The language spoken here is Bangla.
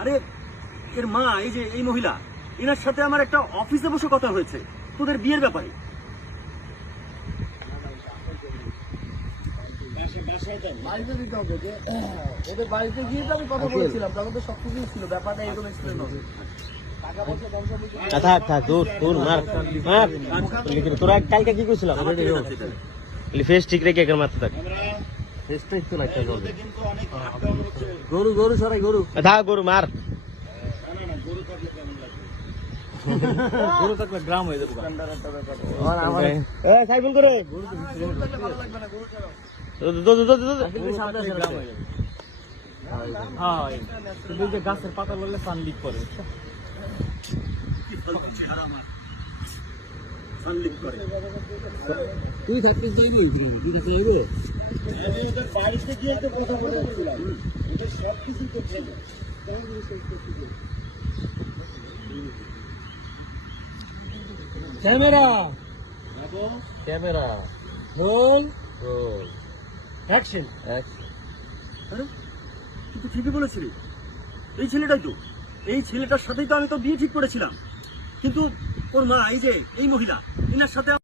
আরে এর মা, এই যে এই মহিলা, এনার সাথে আমার একটা অফিসে বসে কথা হয়েছে তোদের বিয়ের ব্যাপারে। বাড়িতে দিতে হবে যে ওদের বাড়িতে গিয়ে তো আমি কথা বলেছিলাম, তখন তো সবকিছুই ছিল, ব্যাপারটা এরকম এক্সপ্লেন হবে। টাকা পয়সা ব্যবসা থাক থাক দূর দূর মার মার তোরা কালকে কি করছিলাম ফেস ঠিক রেখে এখানে মারতে থাক ফেসটা একটু নাইতে করবে গরু গরু সরাই গরু থাক গরু মার গরু থাকলে গ্রাম হয়ে যাবে। সাইকেল করে গরু থাকলে ভালো লাগবে না, গরু ছাড়াও গ্রাম হয়ে যাবে। হ্যাঁ, কিন্তু যে গাছের পাতা লড়লে সান লিক করে। তুই থাকতিস যাইবি, তুই থাকতে যাইবো। আমি ওদের বাড়িতে গিয়ে তো কথা বলেছিলাম, ওদের সব কিছু করছিল। Camera camera roll roll action. আরে তুই তো ঠিকই বলেছিলি, এই ছেলেটাই তো, এই ছেলেটার সাথেই তো আমি তো বিয়ে ঠিক করেছিলাম। কিন্তু ওর মা, এই যে এই মহিলা, এনার সাথে